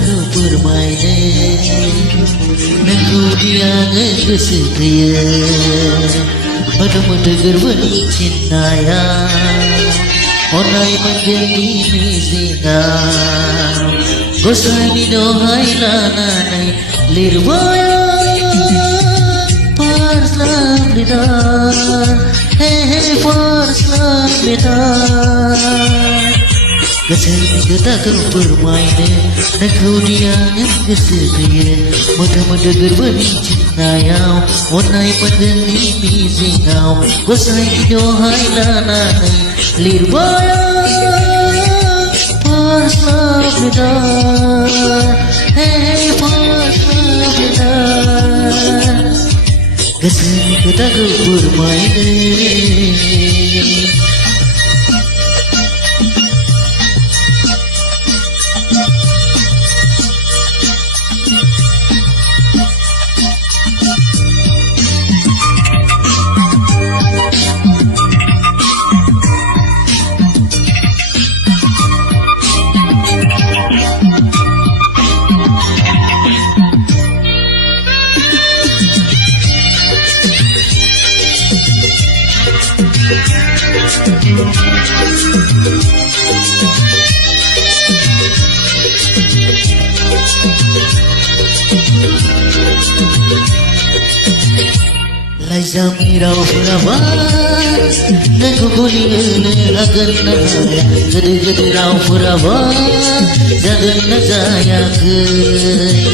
Aku bermain Nengku dia ngegesetia Mata-mata gerbani cinaya Onai menjadi mizina Gosai dohai lananai Lirbaya Parslam lidar Hey parslam lidar Kesal kita kau bermain Nengkau dia ngegesetia Mata-mata gerbani cinayau Onai menjadi mizina Gosai dohai lananai Lirbaya Parslam lidar Hey parslam lidar Kesal kita kau bermain Lai zamirau furawas Nengku kuliene agar naya Gede-gede rau furawas Jagan nazaya kai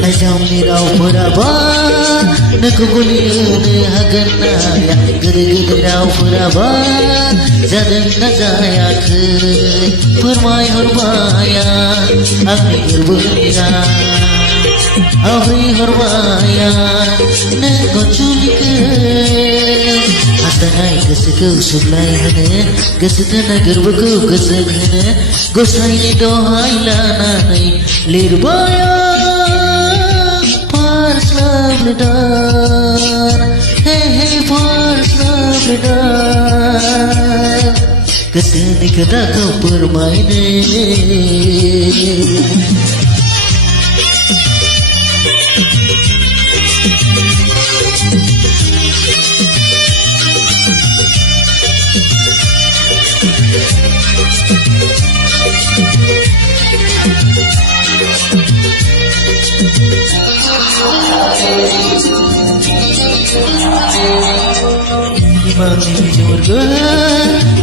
Lai zamirau furawas Nengku kuliene agar naya Gede-gede rau furawas Jagan nazaya kai Permai horbaya Agni gerbera Ahri horbaya Nego culike Hatanai kesekau sublai hane Kesetana gerbaku kesek hane Gosai ni dohai lananai Lirbaya Parslam lidar Hey parslam lidar Kesini kita kau bermain Mani jurga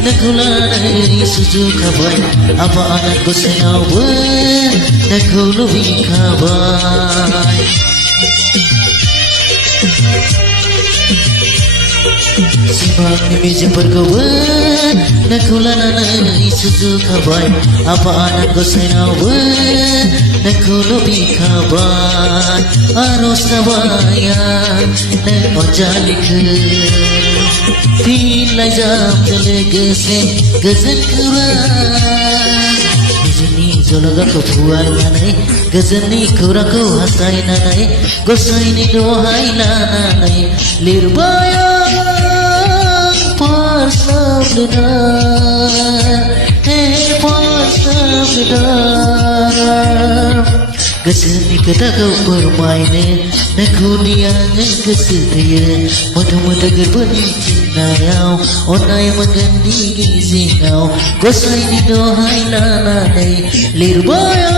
Nakulai suju kabai Apa anak ko sayawa Nakulubi kabai Simang miji pergawan Nakulai suju kabai Apa anak ko sayawa Nakulubi kabai Aros kabayan Nakojalik Filai jam telegese gazan kurang Izini zolaga ko puar nanai Gazani kura ko hasai nanai Gosai ni dohai nanai Lirbaya Parslam lidar Hey parslam lidar Kesini kita kau bermain Nengku dia ngegesetia Mata-mata gerbani cinayau Onai mengganti gizinau Gosai di dohai lananai Lirbaya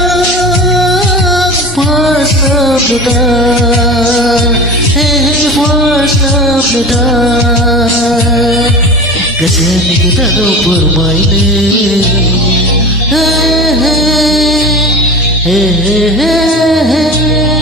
Parslam lidar Hey parslam lidar Kesini kita kau bermain hey hey hey hey